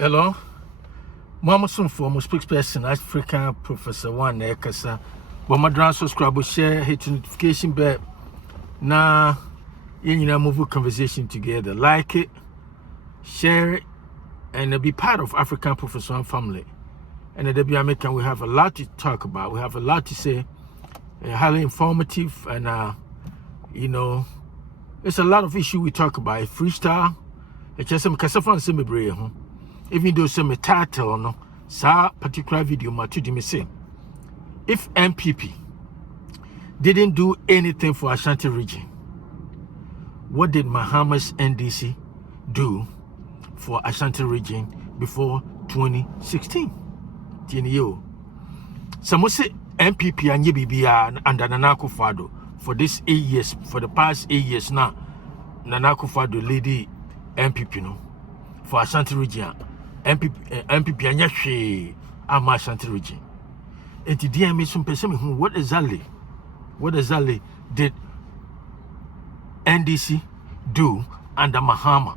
Hello, Mama Sunfo, spokesperson, African Professor One Ekasa. But my drama subscribe, share, hit notification bell. Now, you know, move conversation together. Like it, share it, and be part of African Professor One family. And at the American, we have a lot to talk about. We have a lot to say. Highly informative, and you know, it's a lot of issue we talk about. Freestyle, it's just some kasafan semi. Even though some title no, sa particular video me say, if NPP didn't do anything for Asante region, what did Mahama's NDC do for Asante region before 2016? Some say NPP and Yebibia under Nana Akufo-Addo for this 8 years, for the past 8 years now, Nana Akufo-Addo lady NPP no for Asante region. MPP anya hwe ama Asante region. Enti dia me some person who what exactly did NDC do under Mahama?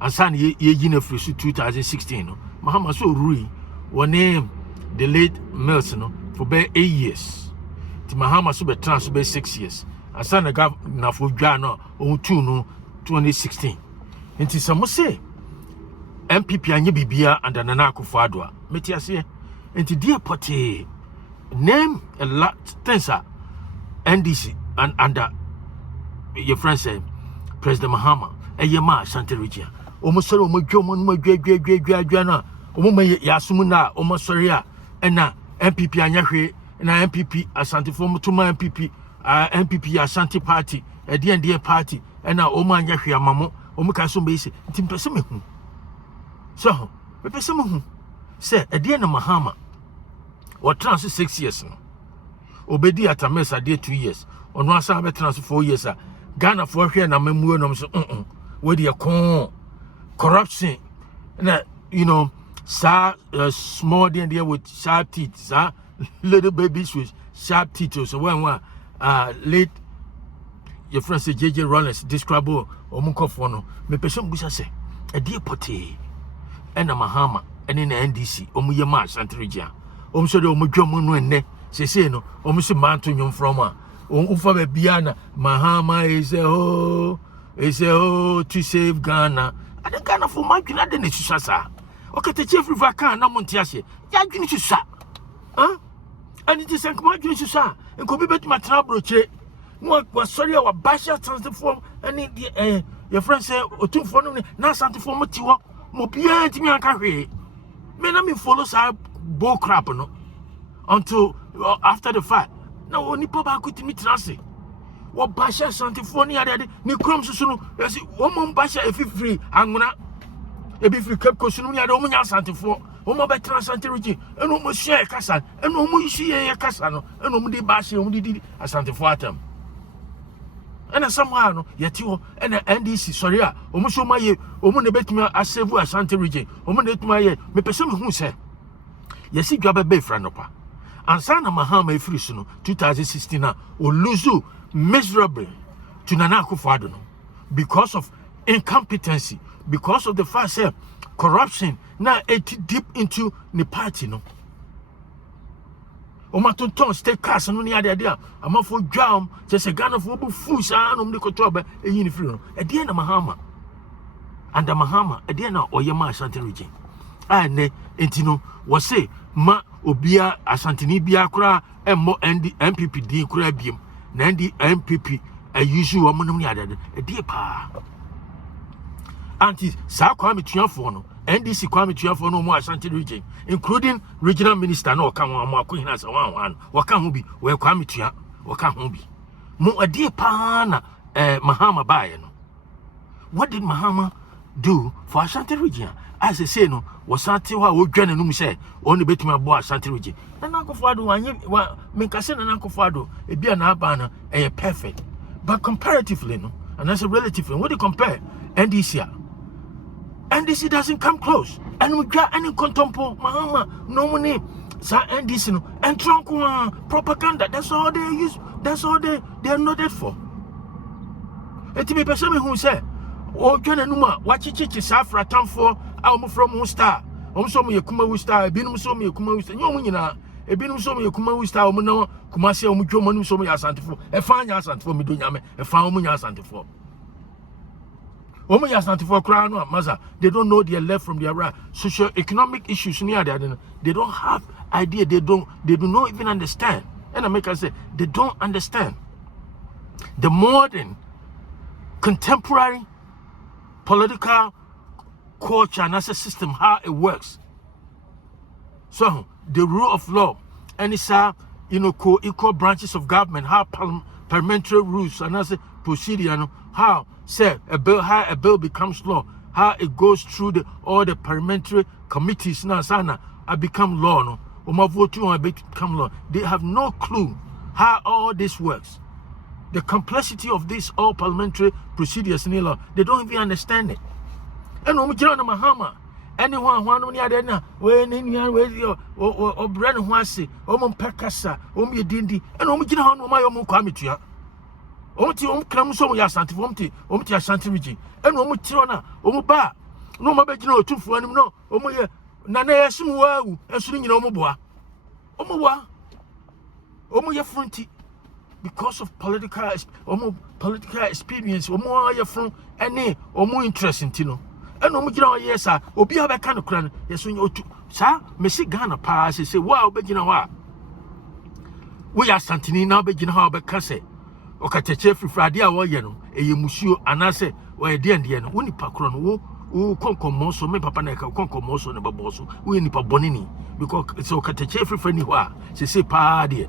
Asan ye yina free 2016 no. Mahama so rui one the late Mills no for be 8 years. Ti Mahama so be trans be 6 years. Asan na na for dwa no on 2 no 2016. Enti some say MPP anye bibia under Nana Akufo-Addo meti ase enti dear potty name a lot things are NDC and under your friend say President Mahama eyema Asante region omosoro omodwomo no madwadwadwadwa na omoma yasumu na omosori a na MPP anye hwe na MPP Asante form tuma MPP MPP Asante party dear party na oma anye hwe amamo omuka so be ise enti mpese mehu. So, we person who say at the end of Mahama or trans 6 years no. Obedi at a mess at 2 years. On one side trans 4 years. Ghana for here na memu no so where the corruption and you know small there with sharp teeth, little babies with sharp teeth. So when late your friend say JJ Rollins describe or munkofono me person busa say a dear potty. And a Mahama and in the NDC, Omuyama, Asante region. So the Omujom no ne, say no, Omusu Manton from Ufa Biana, Mahama is a to save Ghana. And the Ghana for my Ghana than Sasa. Okay, the chief river can not Montiasi. Yagin to sa. Huh? And it is a commodity to sa, and could be better my trouble. What was sorry our basha transform and your friend say, or 2 for no, now something for Matiwa. Mopia ntimi anka hwe me na me follow sa bull crap no until after the fact na oni pa ba kutimi trase wo basha santifo ni ade ni krom susu no yesi wo mo basha efifiri anwona ebi firi cap kosu no ni ade wo nya santifo wo mo be Asante region eno mo share kasa eno mo isi ye kasa no eno mo di basha mo di asantifo atam. And somehow no yeti ho and NDC sorry a omo so maye omo ne betumi asevu Asante region omo ne betumi aye me pese me hu se yesi dwabe be fra nopa ansa na Mahama efiri so no 2016 na o lose miserably to Nana Akufo-Addo no because of incompetency, because of the fact that corruption now it deep into the party no. Omatonton stay cast no ni ade ama for dwam just a Ghana for fu sa no mde kotoba eyin free no e de na Mahama and the Mahama e de na oyema Asante region ne entino wo say ma obia Asante ni bia kura emmo NPP din kura biem na NPP use wo mo no ni ade e de pa anti sa Kwame Tua for no NDC Kwame Tua for no more Asante region, including regional minister no kan wan akọ hina sa wan waka ho bi we Kwame Tua waka ho bi mo ade pa na Mahama bae no. What did Mahama do for Asante region? As I say no was Asante wa odwane no mu say only betumi abo Asante region. Nana Akufo-Addo wanye me ka say Nana Akufo-Addo e bia na aba na perfect, but comparatively no, and that's a relatively what do you compare NDC NDC doesn't come close. And we got any contempo, Mahama, no money, sa NDC no, and trunk propaganda. That's all they use. That's all they are noted for. Eti me person who say, "Oh, John Numa, what chichi safra time for our from star." so me Kumawu star, Binum so me Kumawu star, Yomina, a Binum so me Kumawu star, Muno, Kumasi, Mujoman, so me Asante for, a fine Asante for me doing a found me Asante for. Woman Asante for crown or Maza, they don't know their left from their right. Socio-economic issues near there, they don't have idea, they do not even understand. And I make us say, they don't understand the modern, contemporary political culture and as a system, how it works. So the rule of law and it's co-equal branches of government, how parliamentary rules and as a procedure, how say a bill becomes law, how it goes through all the parliamentary committees now sana I become law no become law. They have no clue how all this works. The complexity of this all parliamentary procedures in the law, they don't even understand it. And Mahama, anyone one near there when in your radio or Brennan Wasi, Pekasa, Dindi, and my Kwame Tua. Clamson Asante Asante Region, and Omutirona, Omuba, no Mabajino, 2 for him, no, Omoya, Nana Simu, and swinging Omoboa. Omoya Fronti. Because of political experience, or more from any or more interest in Tino. And yes, sir, or be a kind of crown. Yes, when you sir, Messi Ghana pass, say, wow, begin what? We are Santini now begin how but Casse. Or Catache Friday, or Yano, a Musio, and I say, why dear, Winnie Pacron, who conquer Mosso, me Papa Neka, conquer Mosso, and Baboso, we nipa Bonini, because it's so Catache Friendly, she say, pa dear.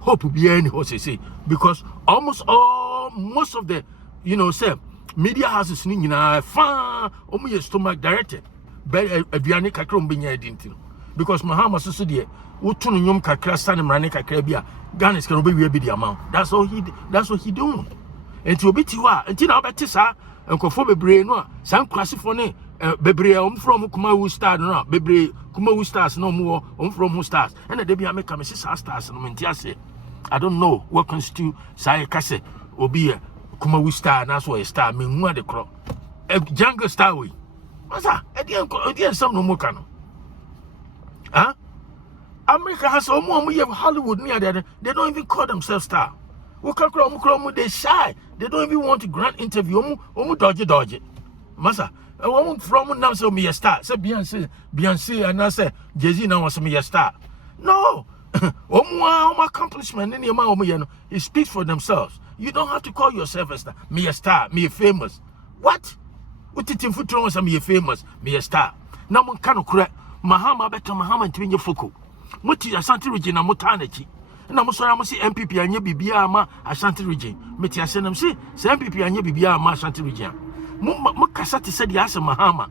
Hope will be any horse say because almost most of the media houses in far your stomach directed but aduane kakra mbenya edinti because Mahama so dey wotunu nyom kakra stand mrane kakra bia Ghanaians can be be the amount that's what he doing enti obi ti wa enti na obeti sa enkofo bebre no a san kwasifo ne bebre from Kumawu star no bebre Kumawu stars no more from who stars and they be make am stars no menti ase I don't know what constitute say kase obi a Kumawu star na so a star me hu ade kro a jungle star we masa e some no more kano America has almost Hollywood near there. They don't even call themselves star. They shy. They don't even want to grant interview. Dodge. Masa, a woman from now say me a star. Say Beyonce, and I say Jay-Z now was me a star. No. Accomplishment in your mouth, it speaks for themselves. You don't have to call yourself a star. Me a star, me a famous. What? What did you put me a famous, me a star? Now one cannot correct Mahama better Mahama to your FOKO. Muti Asante Region and Mutanachi. And I'm sorry, I must see NPP and Yabia Ma Asante Region. Meti Asenam say NPP and Yabia Ma Asante Region. Mukasati said yes, Mahama.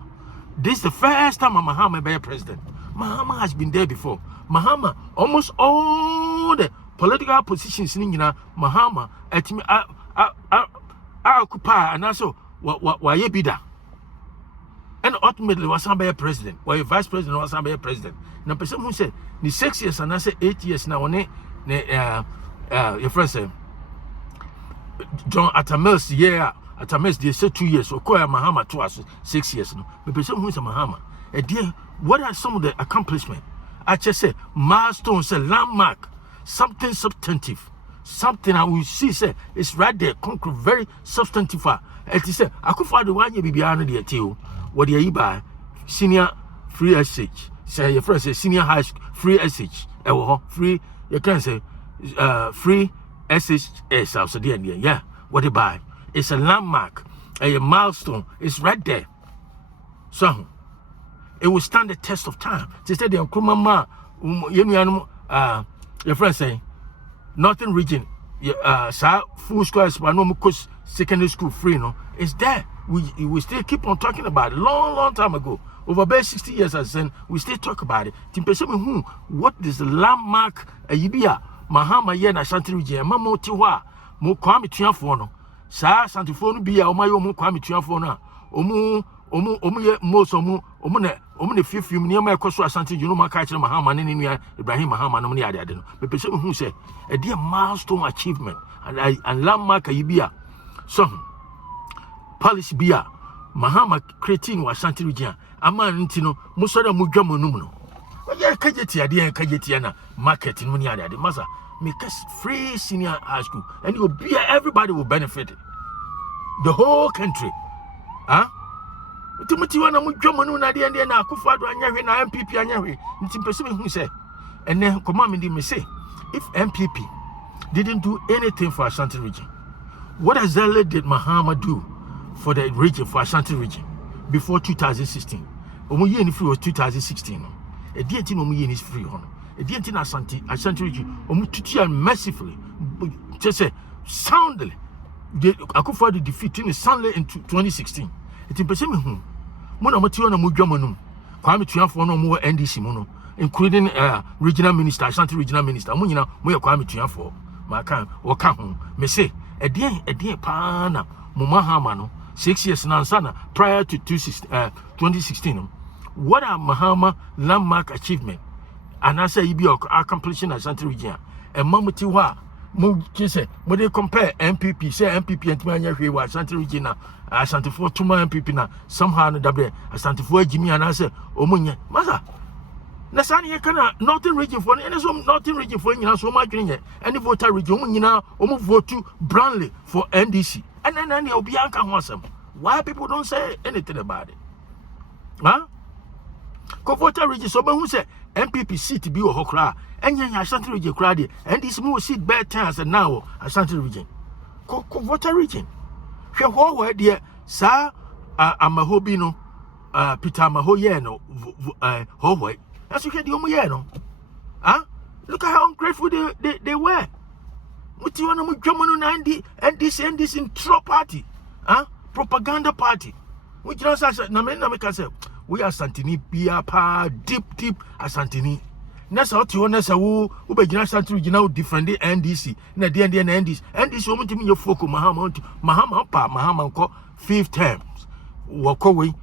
This is the first time Mahama be president. Mahama has been there before. Mahama, almost all the political positions in Mahama at me occupy and also why bida. And ultimately was somebody president, why vice president was somebody president. Now person who said the 6 years and I say 8 years now your friend said John Atamels Atamels they say 2 years or Mahama to us 6 years no. The person who is a Mahama. And dear, what are some of the accomplishments? I just say milestones, a landmark, something substantive, something I will see say it's right there, concrete, very substantive. It is say I could find the one you be behind the too. What do you buy? Senior free SH. Say your friend say senior high school free SH. Free you can say free SHS also the end. Yeah. What you buy? It's a landmark, a milestone, it's right there. So it will stand the test of time. They said the Nkrumah your friend saying Northern Region full school secondary school free no it's there. We still keep on talking about it long time ago. Over about 60 years as then we still talk about it. What is the landmark Ayibia Mahama yen Asante Region Mamo Tiwa Mo Kwame Tua for no Sa Asante for no be a Omo Kwame Tua for no Omu most omu few near my cost Asante you know my catch Mahama and Ibrahim Mahama no money I don't know. But person who say a dear milestone achievement and landmark Ayibia so policy bia Mahama creating Asante Region aman ntino musora mudwamonum no oye kageti ade en kageti na market no ni ade masa make free senior high school and you be everybody will benefit the whole country Timothy wana mudwamonum na de na akufado anyahwe na NPP anyahwe nti mpese me hu say ene command me say if NPP didn't do anything for Asante region, what exactly did Mahama do for the region, for Asante region, before 2016? Omo year ni free was 2016. A dear thing omo year is free on. A dear thing Asante region, omo tutu mercifully, just say soundly. They Akufo the defeat in soundly in 2016. It impese me hu. Mo na moti na mudwamonum. Kwame Tua for no more NDC mo no, including regional minister, Asante regional minister. Mo nyina mo ye Kwame Tua for. Maka waka ho me say edien pa na Mahama no 6 years na sana prior to 2016 what are Mahama landmark achievement and I say you be accomplishing Asante region and mamuti wa mo say mo dey compare NPP say NPP antimi anya hwe wa Asante region na Asante for tuma NPP na somehow no dabre Asante for agimi and I say omunye masa na sani ye kana northern region for any so northern region for nyina so madwene any voter region nyina vote brandly for NDC and then obi anka ho asem why people don't say anything about it ko voter region so be hu say NPP seat bi wo hokra enya Asante region kra de NDC mo seat bear times and now Asante region ko voter region hwe ho de sa amahobi no Peter Amahoye no ho that's okay, the no. Look at how ungrateful they were. What you want to and this in troll party, propaganda party. Which you say, we are Santini, deep Asantini. That's how you want to say, who be Asante, you know, defend the NDC. Na the NDC. NDC woman to me your FOKO Mahama ko 5 terms. Walk away.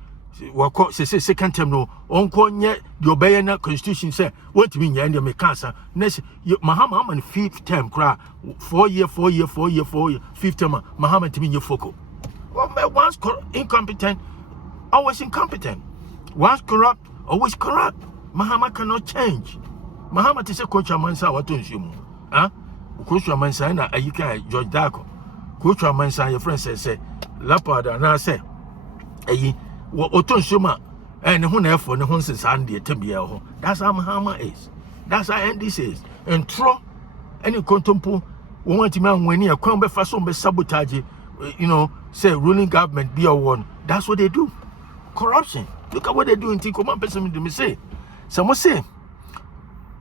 Wako say second term no onko nye the obey na constitution say what to mean ya me cancer next Mahama man 5th term cra 4 year 5th term Mahama to mean your FOKO once incompetent always incompetent once corrupt always corrupt Mahama cannot change Mahama to say coach Amansa what to assume coach Amansa na ayika George Dako coach Amansa your friend say lapada na say Otonsuma and who never no since Andy Tibia. That's how Mahama is. That's how NDC is. And throw any contempo want to man when you come back for some sabotage, say ruling government be a one. That's what they do. Corruption. Look at what they do in Tikoma person to me say. Someone say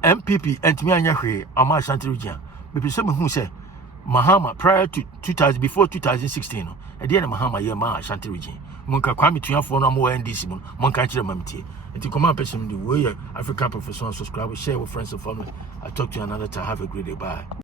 MPP and me and Yahweh are my Asante region. Maybe someone who say Mahama prior to 2000 before 2016. At the end of Mahama year ma Asante region. Monka Kwame Tua for no more NDC monka chire mamtie enti command person the way African professional subscribe share with friends and family. I talk to you another time. Have a great day. Bye.